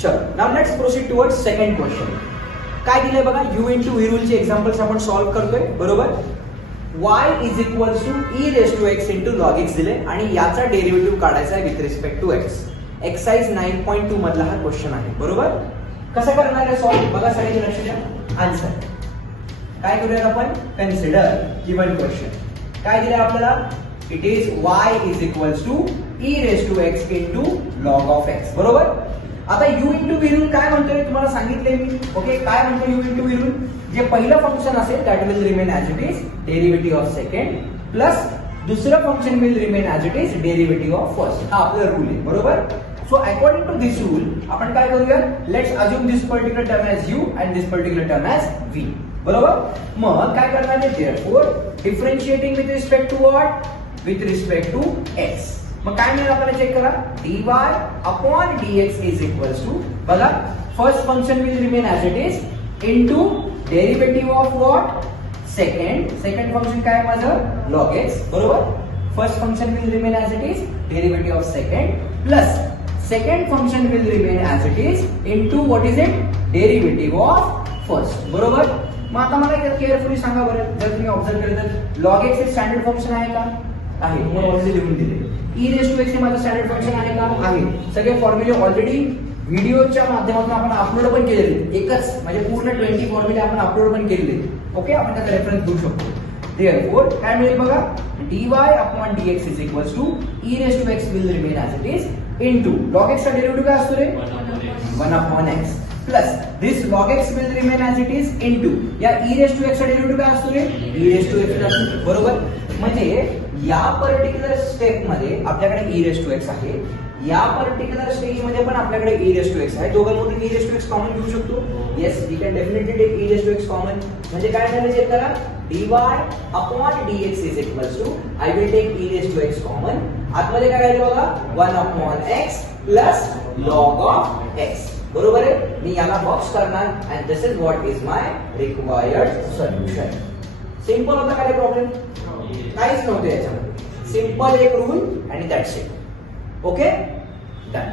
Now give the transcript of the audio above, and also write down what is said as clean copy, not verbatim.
चलो now let's proceed towards second question. काय दिलंय बघा, u इंटू v रूलचे एक्झाम्पल्स आपण सॉल्व्ह करतोय बरोबर. y is equals to e raise to x into log x दिले आणि याचा डेरिव्हेटिव्ह काढायचा आहे with respect to x. Exercise 9.2 मधला हा क्वेश्चन आहे बरोबर. कसं करणार आहे सॉल्व्ह बघा, सगळ्यांनी लक्ष द्या. आन्सर काय करूया आपण, कन्सिडर गिवन क्वेश्चन. काय दिलंय आपल्याला, it is y is equals to e raise to x into log of x बरोबर. आता u इंटू v रूल काय म्हणतोय तुम्हाला सांगितले मी. ओके, काय म्हणतो u इंटू v रूल, जे पहिलं फंक्शन असेल that will remain as it is derivative of second plus दुसरं function will remain as it is derivative of first. हा आपला रूल आहे बरोबर. So according to this rule आपण काय करूया, let's assume this particular term as u and this particular term as v बरोबर. मग काय करणार आहे, therefore differentiating with respect to what, with respect to x. मग काय मिळेल आपल्याला चेक करा, dy upon dx is equals to बघा, first function will remain as it is into derivative of what, second function काय माझं लॉग x बरोबर. First function will remain as it is derivative of second plus second function will remain as it is into what is it, derivative of first बरोबर. मग आता मला carefully सांगा बरं, जर तुम्ही ऑब्झर्व केलं तर लॉग x हे स्टँडर्ड फंक्शन आहे का, आहे. म्हणून ऑलरेडी लिहून दिले. e रेस टू x हे माझं स्टँडर्ड फंक्शन आहे का, आहे. सगळे फॉर्म्युले ऑलरेडी व्हिडिओच्या माध्यमातून आपण अपलोड पण केलेले, एकच म्हणजे पूर्ण 20 फॉर्म्युले आपण अपलोड पण केलेले. ओके, आपण त्याचा रेफरन्स घेऊ शकतो. देअरफॉर काय मिळेल बघा, dy upon dx is equals to e raise to x will remain as it is into log x चा डेरिव्हेटिव्ह काय असतो रे, 1 upon x plus this log x will remain as it is into या e raise to x चा derivative काय असतो रे, e raise to x असतो बरोबर. म्हणजे या पर्टिक्युलर स्टेप मध्ये आपल्याकडे e रेस टू x आहे, या पर्टिक्युलर स्टेज मध्ये पण आपल्याकडे e रेस टू x आहे. दोघांमधून e raise to x common घेऊ शकतो. Yes, we can definitely take e raise to x common. म्हणजे काय झालं चेक करा, dy upon dx is equals to I will take e raise to x common. आतमध्ये काय राहिलं बघा, 1 upon x plus log of x बरोबर आहे. मी याला बॉक्स करणार and this is what is my required solution. Simple होता, काय प्रॉब्लेम काहीच नव्हतं याच्यामध्ये. सिंपल एक रूल आणि दॅट्स इट. Okay, done.